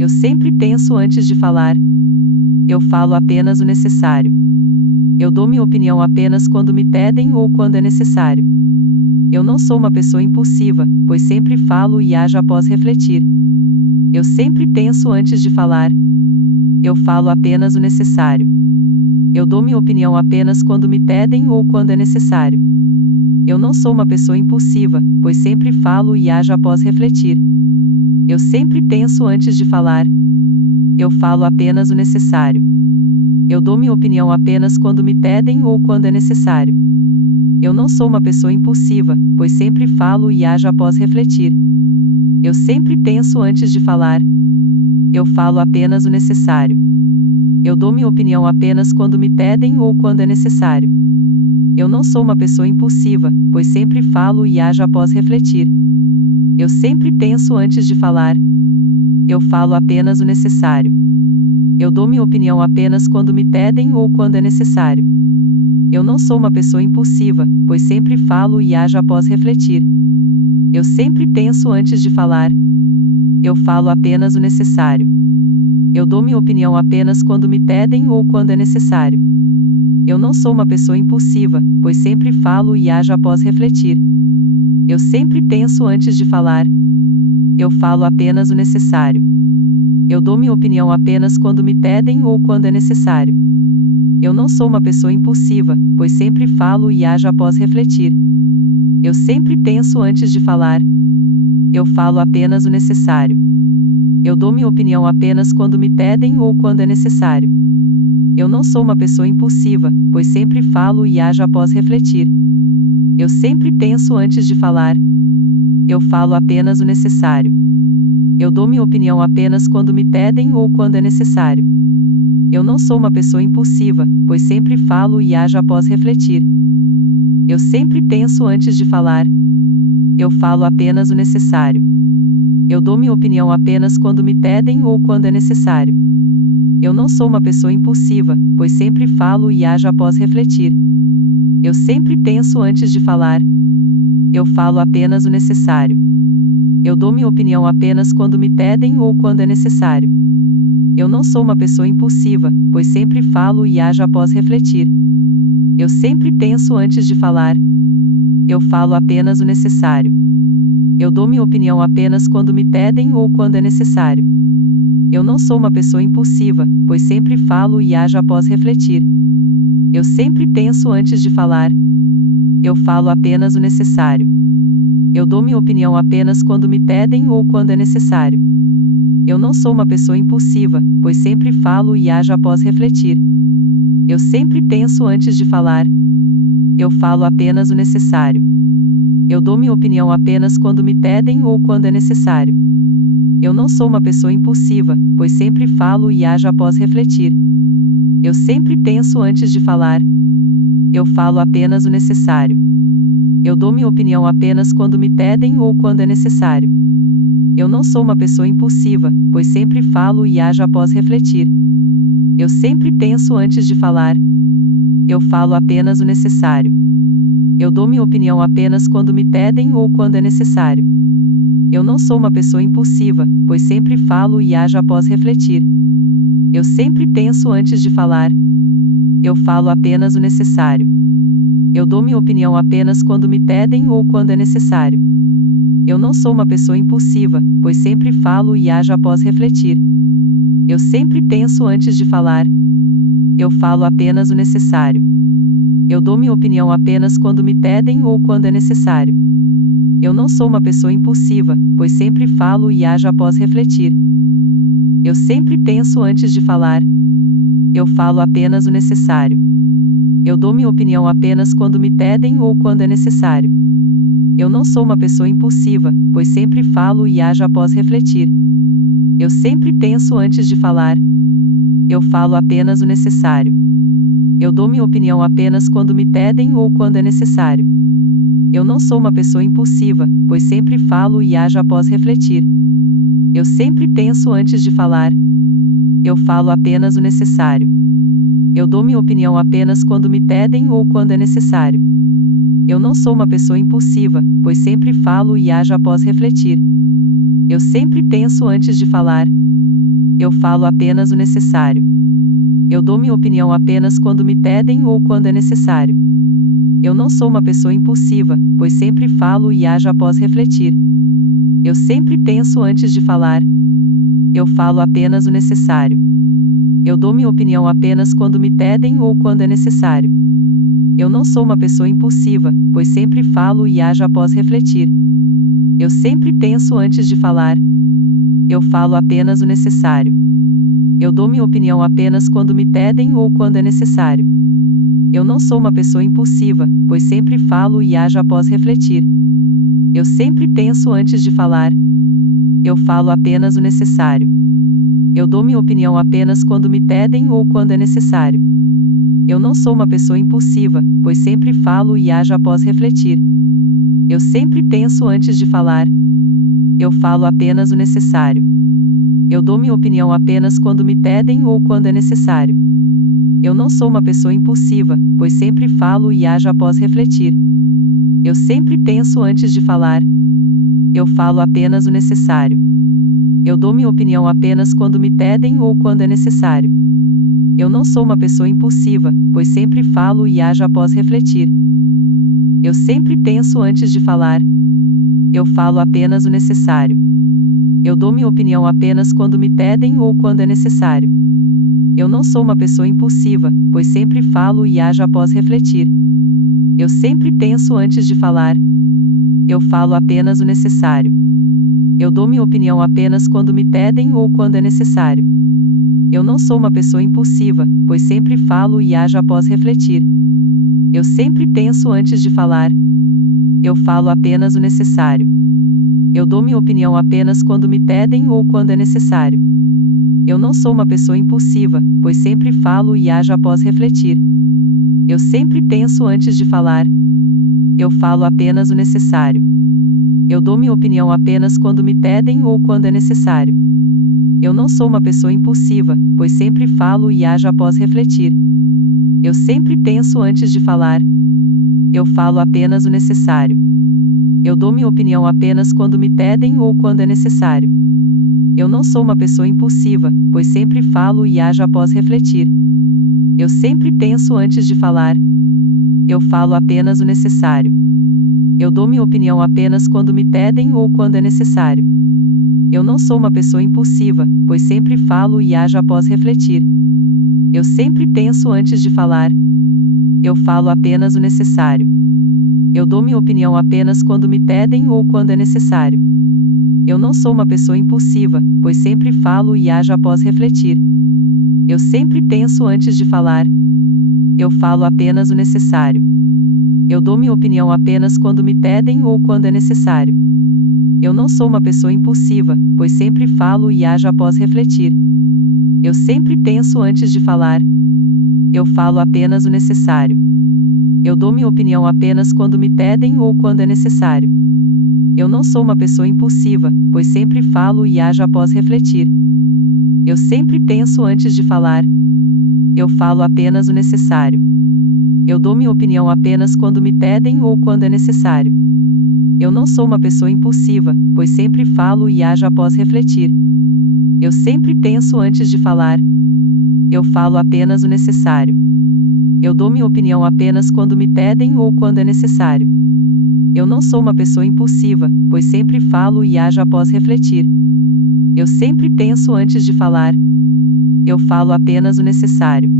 Eu sempre penso antes de falar. Eu falo apenas o necessário. Eu dou minha opinião apenas quando me pedem ou quando é necessário. Eu não sou uma pessoa impulsiva, pois sempre falo e ajo após refletir. Eu sempre penso antes de falar. Eu falo apenas o necessário. Eu dou minha opinião apenas quando me pedem ou quando é necessário. Eu não sou uma pessoa impulsiva, pois sempre falo e ajo após refletir. Eu sempre penso antes de falar. Eu falo apenas o necessário. Eu dou minha opinião apenas quando me pedem ou quando é necessário. Eu não sou uma pessoa impulsiva, pois sempre falo e ajo após refletir. Eu sempre penso antes de falar. Eu falo apenas o necessário. Eu dou minha opinião apenas quando me pedem ou quando é necessário. Eu não sou uma pessoa impulsiva, pois sempre falo e ajo após refletir. Eu sempre penso antes de falar. Eu falo apenas o necessário. Eu dou minha opinião apenas quando me pedem ou quando é necessário. Eu não sou uma pessoa impulsiva, pois sempre falo e ajo após refletir. Eu sempre penso antes de falar. Eu falo apenas o necessário. Eu dou minha opinião apenas quando me pedem ou quando é necessário. Eu não sou uma pessoa impulsiva, pois sempre falo e ajo após refletir. Eu sempre penso antes de falar. Eu falo apenas o necessário. Eu dou minha opinião apenas quando me pedem ou quando é necessário. Eu não sou uma pessoa impulsiva, pois sempre falo e ajo após refletir. Eu sempre penso antes de falar. Eu falo apenas o necessário. Eu dou minha opinião apenas quando me pedem ou quando é necessário. Eu não sou uma pessoa impulsiva, pois sempre falo e ajo após refletir. Eu sempre penso antes de falar. Eu falo apenas o necessário. Eu dou minha opinião apenas quando me pedem ou quando é necessário. Eu não sou uma pessoa impulsiva, pois sempre falo e ajo após refletir. Eu sempre penso antes de falar. Eu falo apenas o necessário. Eu dou minha opinião apenas quando me pedem ou quando é necessário. Eu não sou uma pessoa impulsiva, pois sempre falo e ajo após refletir. Eu sempre penso antes de falar. Eu falo apenas o necessário. Eu dou minha opinião apenas quando me pedem ou quando é necessário. Eu não sou uma pessoa impulsiva, pois sempre falo e ajo após refletir. Eu sempre penso antes de falar. Eu falo apenas o necessário. Eu dou minha opinião apenas quando me pedem ou quando é necessário. Eu não sou uma pessoa impulsiva, pois sempre falo e ajo após refletir. Eu sempre penso antes de falar. Eu falo apenas o necessário. Eu dou minha opinião apenas quando me pedem ou quando é necessário. Eu não sou uma pessoa impulsiva, pois sempre falo e ajo após refletir. Eu sempre penso antes de falar. Eu falo apenas o necessário. Eu dou minha opinião apenas quando me pedem ou quando é necessário. Eu não sou uma pessoa impulsiva, pois sempre falo e ajo após refletir. Eu sempre penso antes de falar. Eu falo apenas o necessário. Eu dou minha opinião apenas quando me pedem ou quando é necessário. Eu não sou uma pessoa impulsiva, pois sempre falo e ajo após refletir. Eu sempre penso antes de falar. Eu falo apenas o necessário. Eu dou minha opinião apenas quando me pedem ou quando é necessário. Eu não sou uma pessoa impulsiva, pois sempre falo e ajo após refletir. Eu sempre penso antes de falar. Eu falo apenas o necessário. Eu dou minha opinião apenas quando me pedem ou quando é necessário. Eu não sou uma pessoa impulsiva, pois sempre falo e ajo após refletir. Eu sempre penso antes de falar. Eu falo apenas o necessário. Eu dou minha opinião apenas quando me pedem ou quando é necessário. Eu não sou uma pessoa impulsiva, pois sempre falo e ajo após refletir. Eu sempre penso antes de falar. Eu falo apenas o necessário. Eu dou minha opinião apenas quando me pedem ou quando é necessário. Eu não sou uma pessoa impulsiva, pois sempre falo e ajo após refletir. Eu sempre penso antes de falar. Eu falo apenas o necessário. Eu dou minha opinião apenas quando me pedem ou quando é necessário. Eu não sou uma pessoa impulsiva, pois sempre falo e ajo após refletir. Eu sempre penso antes de falar. Eu falo apenas o necessário. Eu dou minha opinião apenas quando me pedem ou quando é necessário. Eu não sou uma pessoa impulsiva, pois sempre falo e ajo após refletir. Eu sempre penso antes de falar. Eu falo apenas o necessário. Eu dou minha opinião apenas quando me pedem ou quando é necessário. Eu não sou uma pessoa impulsiva, pois sempre falo e ajo após refletir. Eu sempre penso antes de falar. Eu falo apenas o necessário. Eu dou minha opinião apenas quando me pedem ou quando é necessário. Eu não sou uma pessoa impulsiva, pois sempre falo e ajo após refletir. Eu sempre penso antes de falar. Eu falo apenas o necessário. Eu dou minha opinião apenas quando me pedem ou quando é necessário. Eu não sou uma pessoa impulsiva, pois sempre falo e ajo após refletir. Eu sempre penso antes de falar. Eu falo apenas o necessário. Eu dou minha opinião apenas quando me pedem ou quando é necessário. Eu não sou uma pessoa impulsiva, pois sempre falo e ajo após refletir. Eu sempre penso antes de falar. Eu falo apenas o necessário. Eu dou minha opinião apenas quando me pedem ou quando é necessário. Eu não sou uma pessoa impulsiva, pois sempre falo e ajo após refletir. Eu sempre penso antes de falar. Eu falo apenas o necessário. Eu dou minha opinião apenas quando me pedem ou quando é necessário. Eu não sou uma pessoa impulsiva, pois sempre falo e ajo após refletir. Eu sempre penso antes de falar. Eu falo apenas o necessário. Eu dou minha opinião apenas quando me pedem ou quando é necessário. Eu não sou uma pessoa impulsiva, pois sempre falo e ajo após refletir. Eu sempre penso antes de falar. Eu falo apenas o necessário. Eu dou minha opinião apenas quando me pedem ou quando é necessário. Eu não sou uma pessoa impulsiva, pois sempre falo e ajo após refletir. Eu sempre penso antes de falar. Eu falo apenas o necessário. Eu dou minha opinião apenas quando me pedem ou quando é necessário. Eu não sou uma pessoa impulsiva, pois sempre falo e ajo após refletir. Eu sempre penso antes de falar. Eu falo apenas o necessário. Eu dou minha opinião apenas quando me pedem ou quando é necessário. Eu não sou uma pessoa impulsiva, pois sempre falo e ajo após refletir. Eu sempre penso antes de falar. Eu falo apenas o necessário. Eu dou minha opinião apenas quando me pedem ou quando é necessário. Eu não sou uma pessoa impulsiva, pois sempre falo e ajo após refletir. Eu sempre penso antes de falar. Eu falo apenas o necessário. Eu dou minha opinião apenas quando me pedem ou quando é necessário. Eu não sou uma pessoa impulsiva, pois sempre falo e ajo após refletir. Eu sempre penso antes de falar. Eu falo apenas o necessário. Eu dou minha opinião apenas quando me pedem ou quando é necessário. Eu não sou uma pessoa impulsiva, pois sempre falo e ajo após refletir. Eu sempre penso antes de falar. Eu falo apenas o necessário. Eu dou minha opinião apenas quando me pedem ou quando é necessário. Eu não sou uma pessoa impulsiva, pois sempre falo e ajo após refletir. Eu sempre penso antes de falar. Eu falo apenas o necessário. Eu dou minha opinião apenas quando me pedem ou quando é necessário. Eu não sou uma pessoa impulsiva, pois sempre falo e ajo após refletir. Eu sempre penso antes de falar. Eu falo apenas o necessário. Eu dou minha opinião apenas quando me pedem ou quando é necessário. Eu não sou uma pessoa impulsiva, pois sempre falo e ajo após refletir. Eu sempre penso antes de falar. Eu falo apenas o necessário. Eu dou minha opinião apenas quando me pedem ou quando é necessário. Eu não sou uma pessoa impulsiva, pois sempre falo e ajo após refletir. Eu sempre penso antes de falar. Eu falo apenas o necessário.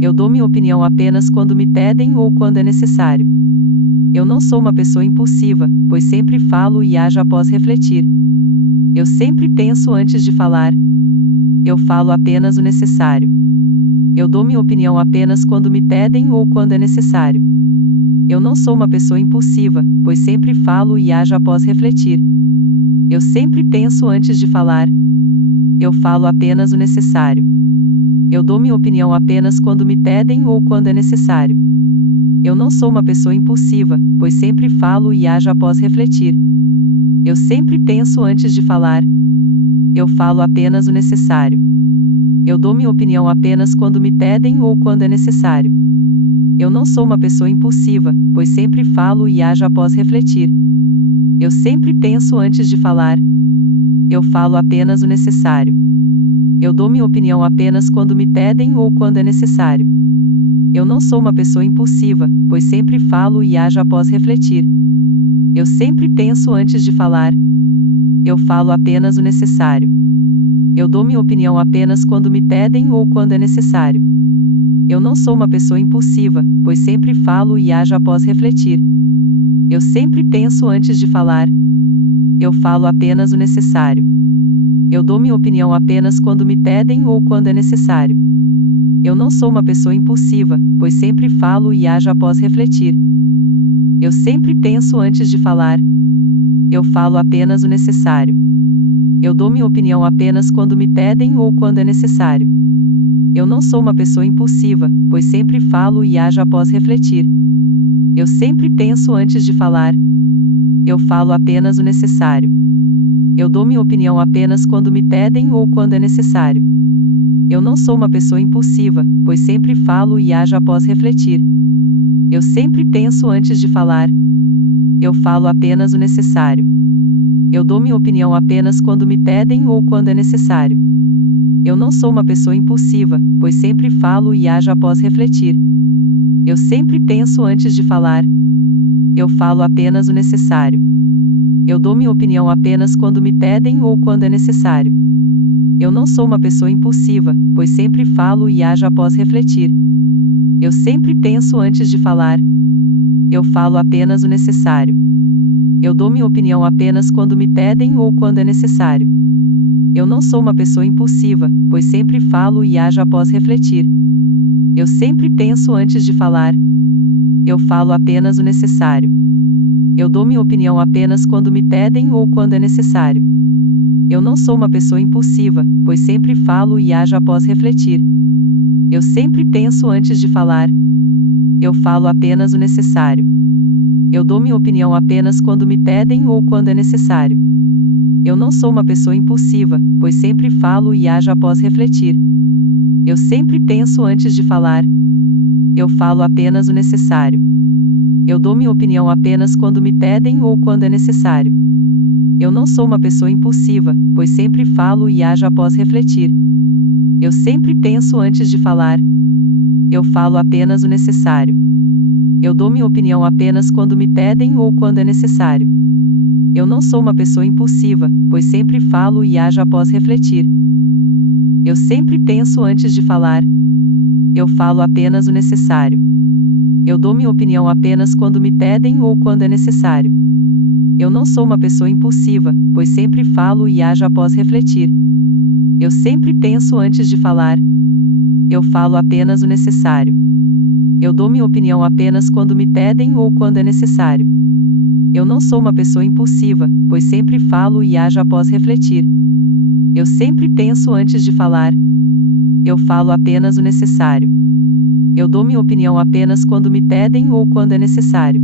Eu dou minha opinião apenas quando me pedem ou quando é necessário. Eu não sou uma pessoa impulsiva, pois sempre falo e ajo após refletir. Eu sempre penso antes de falar. Eu falo apenas o necessário. Eu dou minha opinião apenas quando me pedem ou quando é necessário. Eu não sou uma pessoa impulsiva, pois sempre falo e ajo após refletir. Eu sempre penso antes de falar. Eu falo apenas o necessário. Eu dou minha opinião apenas quando me pedem ou quando é necessário. Eu não sou uma pessoa impulsiva, pois sempre falo e ajo após refletir. Eu sempre penso antes de falar. Eu falo apenas o necessário. Eu dou minha opinião apenas quando me pedem ou quando é necessário. Eu não sou uma pessoa impulsiva, pois sempre falo e ajo após refletir. Eu sempre penso antes de falar. Eu falo apenas o necessário. Eu dou minha opinião apenas quando me pedem ou quando é necessário. Eu não sou uma pessoa impulsiva, pois sempre falo e ajo após refletir. Eu sempre penso antes de falar. Eu falo apenas o necessário. Eu dou minha opinião apenas quando me pedem ou quando é necessário. Eu não sou uma pessoa impulsiva, pois sempre falo e ajo após refletir. Eu sempre penso antes de falar. Eu falo apenas o necessário. Eu dou minha opinião apenas quando me pedem ou quando é necessário. Eu não sou uma pessoa impulsiva, pois sempre falo e ajo após refletir. Eu sempre penso antes de falar. Eu falo apenas o necessário. Eu dou minha opinião apenas quando me pedem ou quando é necessário. Eu não sou uma pessoa impulsiva, pois sempre falo e ajo após refletir. Eu sempre penso antes de falar. Eu falo apenas o necessário. Eu dou minha opinião apenas quando me pedem ou quando é necessário. Eu não sou uma pessoa impulsiva, pois sempre falo e ajo após refletir. Eu sempre penso antes de falar. Eu falo apenas o necessário. Eu dou minha opinião apenas quando me pedem ou quando é necessário. Eu não sou uma pessoa impulsiva, pois sempre falo e ajo após refletir. Eu sempre penso antes de falar. Eu falo apenas o necessário. Eu dou minha opinião apenas quando me pedem ou quando é necessário. Eu não sou uma pessoa impulsiva, pois sempre falo e ajo após refletir. Eu sempre penso antes de falar. Eu falo apenas o necessário. Eu dou minha opinião apenas quando me pedem ou quando é necessário. Eu não sou uma pessoa impulsiva, pois sempre falo e ajo após refletir. Eu sempre penso antes de falar. Eu falo apenas o necessário. Eu dou minha opinião apenas quando me pedem ou quando é necessário. Eu não sou uma pessoa impulsiva, pois sempre falo e ajo após refletir. Eu sempre penso antes de falar. Eu falo apenas o necessário. Eu dou minha opinião apenas quando me pedem ou quando é necessário. Eu não sou uma pessoa impulsiva, pois sempre falo e ajo após refletir. Eu sempre penso antes de falar. Eu falo apenas o necessário. Eu dou minha opinião apenas quando me pedem ou quando é necessário. Eu não sou uma pessoa impulsiva, pois sempre falo e ajo após refletir. Eu sempre penso antes de falar. Eu falo apenas o necessário. Eu dou minha opinião apenas quando me pedem ou quando é necessário. Eu não sou uma pessoa impulsiva, pois sempre falo e ajo após refletir. Eu sempre penso antes de falar. Eu falo apenas o necessário. Eu dou minha opinião apenas quando me pedem ou quando é necessário. Eu não sou uma pessoa impulsiva, pois sempre falo e ajo após refletir. Eu sempre penso antes de falar. Eu falo apenas o necessário. Eu dou minha opinião apenas quando me pedem ou quando é necessário. Eu não sou uma pessoa impulsiva, pois sempre falo e ajo após refletir. Eu sempre penso antes de falar. Eu falo apenas o necessário. Eu dou minha opinião apenas quando me pedem ou quando é necessário.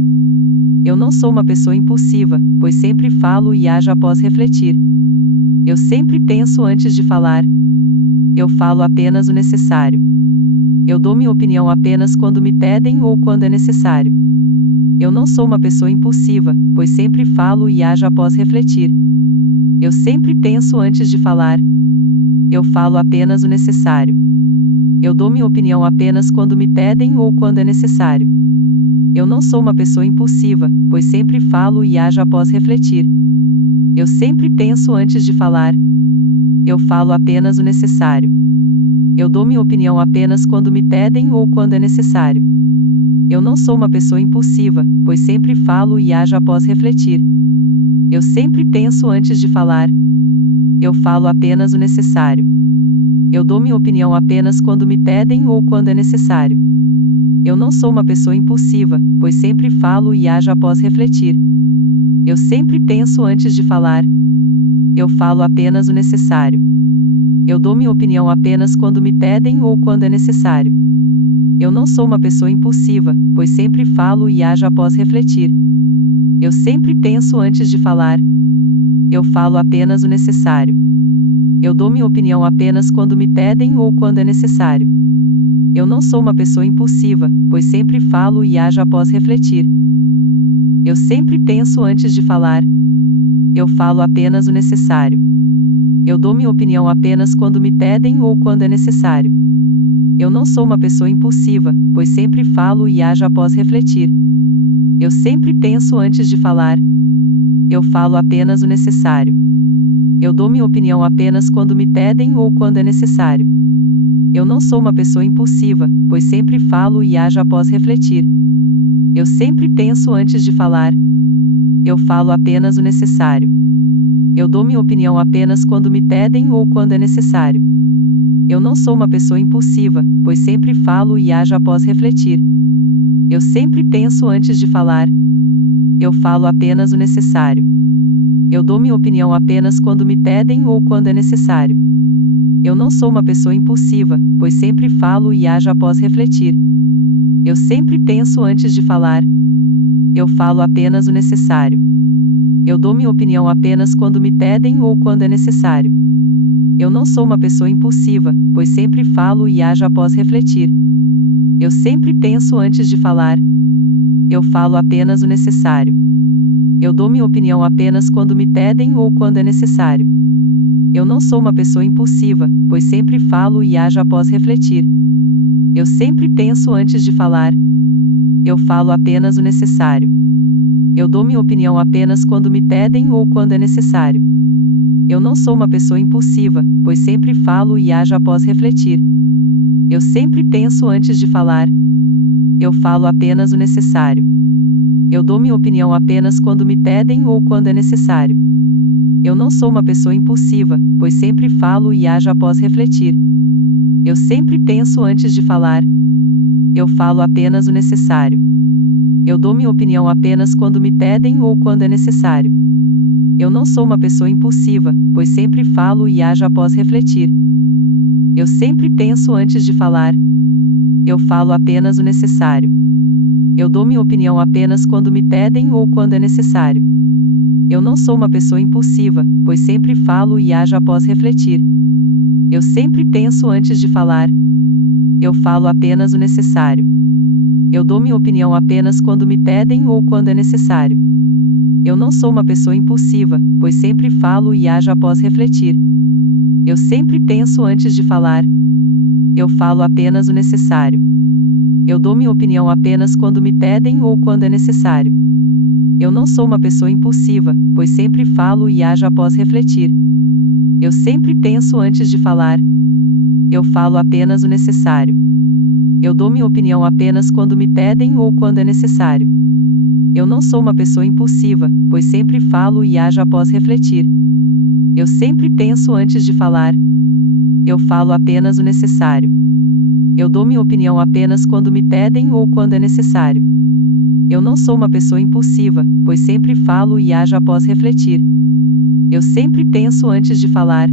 Eu não sou uma pessoa impulsiva, pois sempre falo e ajo após refletir. Eu sempre penso antes de falar. Eu falo apenas o necessário. Eu dou minha opinião apenas quando me pedem ou quando é necessário. Eu não sou uma pessoa impulsiva, pois sempre falo e ajo após refletir. Eu sempre penso antes de falar. Eu falo apenas o necessário. Eu dou minha opinião apenas quando me pedem ou quando é necessário. Eu não sou uma pessoa impulsiva, pois sempre falo e ajo após refletir. Eu sempre penso antes de falar. Eu falo apenas o necessário. Eu dou minha opinião apenas quando me pedem ou quando é necessário. Eu não sou uma pessoa impulsiva, pois sempre falo e ajo após refletir. Eu sempre penso antes de falar. Eu falo apenas o necessário. Eu dou minha opinião apenas quando me pedem ou quando é necessário. Eu não sou uma pessoa impulsiva, pois sempre falo e ajo após refletir. Eu sempre penso antes de falar. Eu falo apenas o necessário. Eu dou minha opinião apenas quando me pedem ou quando é necessário. Eu não sou uma pessoa impulsiva, pois sempre falo e ajo após refletir. Eu sempre penso antes de falar. Eu falo apenas o necessário. Eu dou minha opinião apenas quando me pedem ou quando é necessário. Eu não sou uma pessoa impulsiva, pois sempre falo e ajo após refletir. Eu sempre penso antes de falar. Eu falo apenas o necessário. Eu dou minha opinião apenas quando me pedem ou quando é necessário. Eu não sou uma pessoa impulsiva, pois sempre falo e ajo após refletir. Eu sempre penso antes de falar. Eu falo apenas o necessário. Eu dou minha opinião apenas quando me pedem ou quando é necessário. Eu não sou uma pessoa impulsiva, pois sempre falo e ajo após refletir. Eu sempre penso antes de falar. Eu falo apenas o necessário. Eu dou minha opinião apenas quando me pedem ou quando é necessário. Eu não sou uma pessoa impulsiva, pois sempre falo e ajo após refletir. Eu sempre penso antes de falar. Eu falo apenas o necessário. Eu dou minha opinião apenas quando me pedem ou quando é necessário. Eu não sou uma pessoa impulsiva, pois sempre falo e ajo após refletir. Eu sempre penso antes de falar. Eu falo apenas o necessário. Eu dou minha opinião apenas quando me pedem ou quando é necessário. Eu não sou uma pessoa impulsiva, pois sempre falo e ajo após refletir. Eu sempre penso antes de falar. Eu falo apenas o necessário. Eu dou minha opinião apenas quando me pedem ou quando é necessário. Eu não sou uma pessoa impulsiva, pois sempre falo e ajo após refletir. Eu sempre penso antes de falar. Eu falo apenas o necessário. Eu dou minha opinião apenas quando me pedem ou quando é necessário. Eu não sou uma pessoa impulsiva, pois sempre falo e ajo após refletir. Eu sempre penso antes de falar. Eu falo apenas o necessário. Eu dou minha opinião apenas quando me pedem ou quando é necessário. Eu não sou uma pessoa impulsiva, pois sempre falo e ajo após refletir. Eu sempre penso antes de falar. Eu falo apenas o necessário. Eu dou minha opinião apenas quando me pedem ou quando é necessário. Eu não sou uma pessoa impulsiva, pois sempre falo e ajo após refletir. Eu sempre penso antes de falar. Eu falo apenas o necessário. Eu dou minha opinião apenas quando me pedem ou quando é necessário. Eu não sou uma pessoa impulsiva, pois sempre falo e ajo após refletir. Eu sempre penso antes de falar. Eu falo apenas o necessário. Eu dou minha opinião apenas quando me pedem ou quando é necessário. Eu não sou uma pessoa impulsiva, pois sempre falo e ajo após refletir. Eu sempre penso antes de falar. Eu falo apenas o necessário. Eu dou minha opinião apenas quando me pedem ou quando é necessário. Eu não sou uma pessoa impulsiva, pois sempre falo e ajo após refletir. Eu sempre penso antes de falar. Eu falo apenas o necessário. Eu dou minha opinião apenas quando me pedem ou quando é necessário. Eu não sou uma pessoa impulsiva, pois sempre falo e ajo após refletir. Eu sempre penso antes de falar. Eu falo apenas o necessário. Eu dou minha opinião apenas quando me pedem ou quando é necessário. Eu não sou uma pessoa impulsiva, pois sempre falo e ajo após refletir. Eu sempre penso antes de falar.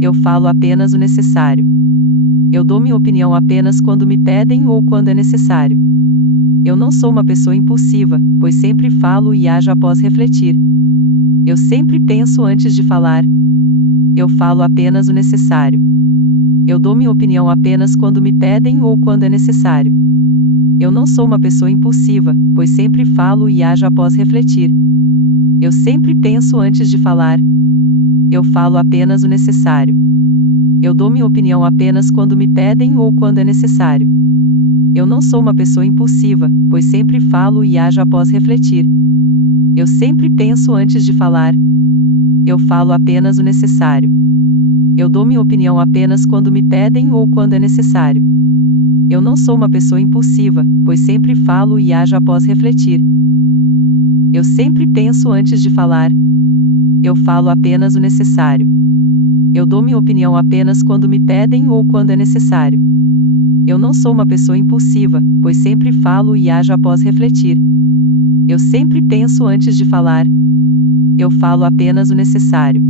Eu falo apenas o necessário. Eu dou minha opinião apenas quando me pedem ou quando é necessário. Eu não sou uma pessoa impulsiva, pois sempre falo e ajo após refletir. Eu sempre penso antes de falar. Eu falo apenas o necessário. Eu dou minha opinião apenas quando me pedem ou quando é necessário. Eu não sou uma pessoa impulsiva, pois sempre falo e ajo após refletir. Eu sempre penso antes de falar. Eu falo apenas o necessário. Eu dou minha opinião apenas quando me pedem ou quando é necessário. Eu não sou uma pessoa impulsiva, pois sempre falo e ajo após refletir. Eu sempre penso antes de falar. Eu falo apenas o necessário. Eu dou minha opinião apenas quando me pedem ou quando é necessário. Eu não sou uma pessoa impulsiva, pois sempre falo e ajo após refletir. Eu sempre penso antes de falar. Eu falo apenas o necessário. Eu dou minha opinião apenas quando me pedem ou quando é necessário. Eu não sou uma pessoa impulsiva, pois sempre falo e ajo após refletir. Eu sempre penso antes de falar. Eu falo apenas o necessário.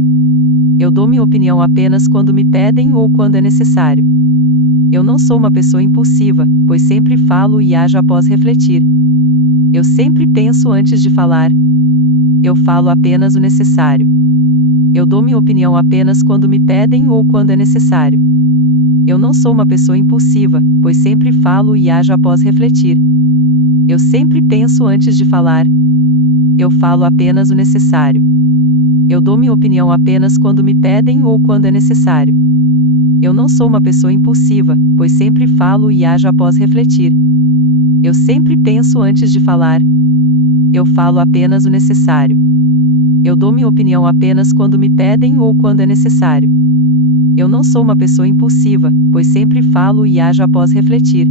Eu dou minha opinião apenas quando me pedem ou quando é necessário. Eu não sou uma pessoa impulsiva, pois sempre falo e ajo após refletir. Eu sempre penso antes de falar. Eu falo apenas o necessário. Eu dou minha opinião apenas quando me pedem ou quando é necessário. Eu não sou uma pessoa impulsiva, pois sempre falo e ajo após refletir. Eu sempre penso antes de falar. Eu falo apenas o necessário. Eu dou minha opinião apenas quando me pedem ou quando é necessário. Eu não sou uma pessoa impulsiva, pois sempre falo e ajo após refletir. Eu sempre penso antes de falar. Eu falo apenas o necessário. Eu dou minha opinião apenas quando me pedem ou quando é necessário. Eu não sou uma pessoa impulsiva, pois sempre falo e ajo após refletir.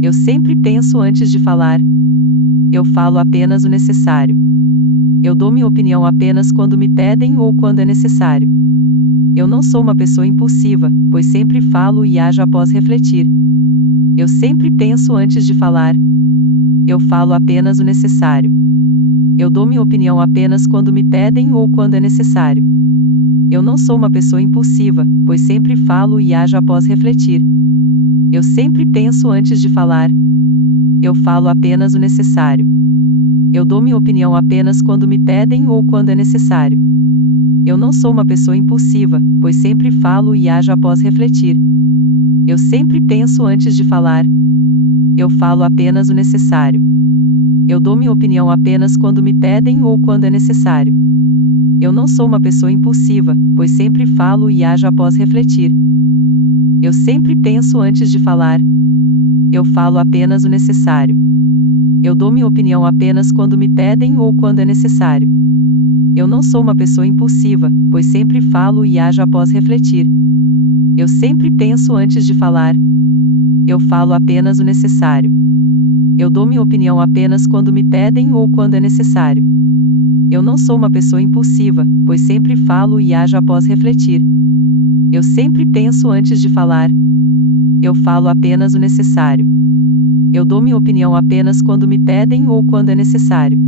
Eu sempre penso antes de falar. Eu falo apenas o necessário. Eu dou minha opinião apenas quando me pedem ou quando é necessário. Eu não sou uma pessoa impulsiva, pois sempre falo e ajo após refletir. Eu sempre penso antes de falar. Eu falo apenas o necessário. Eu dou minha opinião apenas quando me pedem ou quando é necessário. Eu não sou uma pessoa impulsiva, pois sempre falo e ajo após refletir. Eu sempre penso antes de falar. Eu falo apenas o necessário. Eu dou minha opinião apenas quando me pedem ou quando é necessário. Eu não sou uma pessoa impulsiva, pois sempre falo e ajo após refletir. Eu sempre penso antes de falar. Eu falo apenas o necessário. Eu dou minha opinião apenas quando me pedem ou quando é necessário. Eu não sou uma pessoa impulsiva, pois sempre falo e ajo após refletir. Eu sempre penso antes de falar. Eu falo apenas o necessário. Eu dou minha opinião apenas quando me pedem ou quando é necessário. Eu não sou uma pessoa impulsiva, pois sempre falo e ajo após refletir. Eu sempre penso antes de falar. Eu falo apenas o necessário. Eu dou minha opinião apenas quando me pedem ou quando é necessário. Eu não sou uma pessoa impulsiva, pois sempre falo e ajo após refletir. Eu sempre penso antes de falar. Eu falo apenas o necessário. Eu dou minha opinião apenas quando me pedem ou quando é necessário.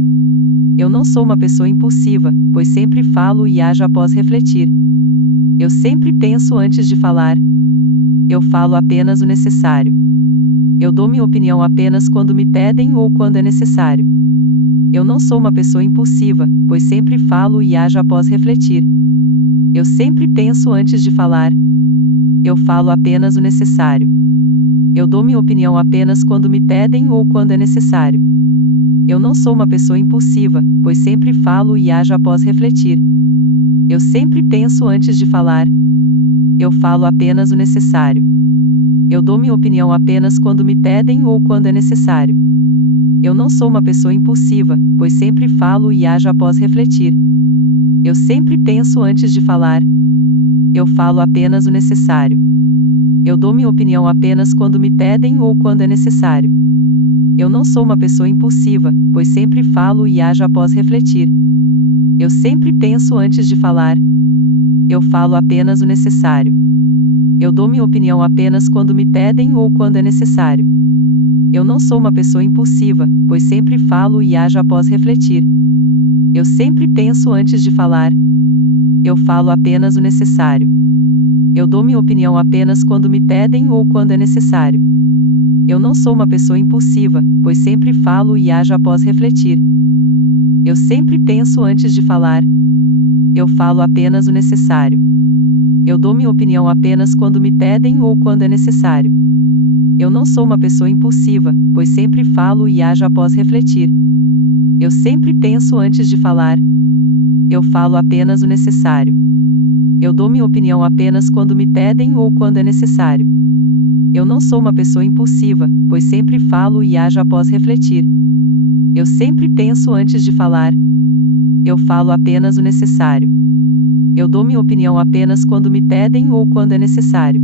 Eu não sou uma pessoa impulsiva, pois sempre falo e ajo após refletir. Eu sempre penso antes de falar. Eu falo apenas o necessário. Eu dou minha opinião apenas quando me pedem ou quando é necessário. Eu não sou uma pessoa impulsiva, pois sempre falo e ajo após refletir. Eu sempre penso antes de falar. Eu falo apenas o necessário. Eu dou minha opinião apenas quando me pedem ou quando é necessário. Eu não sou uma pessoa impulsiva, pois sempre falo e ajo após refletir. Eu sempre penso antes de falar. Eu falo apenas o necessário. Eu dou minha opinião apenas quando me pedem ou quando é necessário. Eu não sou uma pessoa impulsiva, pois sempre falo e ajo após refletir. Eu sempre penso antes de falar. Eu falo apenas o necessário. Eu dou minha opinião apenas quando me pedem ou quando é necessário. Eu não sou uma pessoa impulsiva, pois sempre falo e ajo após refletir. Eu sempre penso antes de falar. Eu falo apenas o necessário. Eu dou minha opinião apenas quando me pedem ou quando é necessário. Eu não sou uma pessoa impulsiva, pois sempre falo e ajo após refletir. Eu sempre penso antes de falar. Eu falo apenas o necessário. Eu dou minha opinião apenas quando me pedem ou quando é necessário. Eu não sou uma pessoa impulsiva, pois sempre falo e ajo após refletir. Eu sempre penso antes de falar. Eu falo apenas o necessário. Eu dou minha opinião apenas quando me pedem ou quando é necessário. Eu não sou uma pessoa impulsiva, pois sempre falo e ajo após refletir. Eu sempre penso antes de falar. Eu falo apenas o necessário. Eu dou minha opinião apenas quando me pedem ou quando é necessário. Eu não sou uma pessoa impulsiva, pois sempre falo e ajo após refletir. Eu sempre penso antes de falar. Eu falo apenas o necessário. Eu dou minha opinião apenas quando me pedem ou quando é necessário.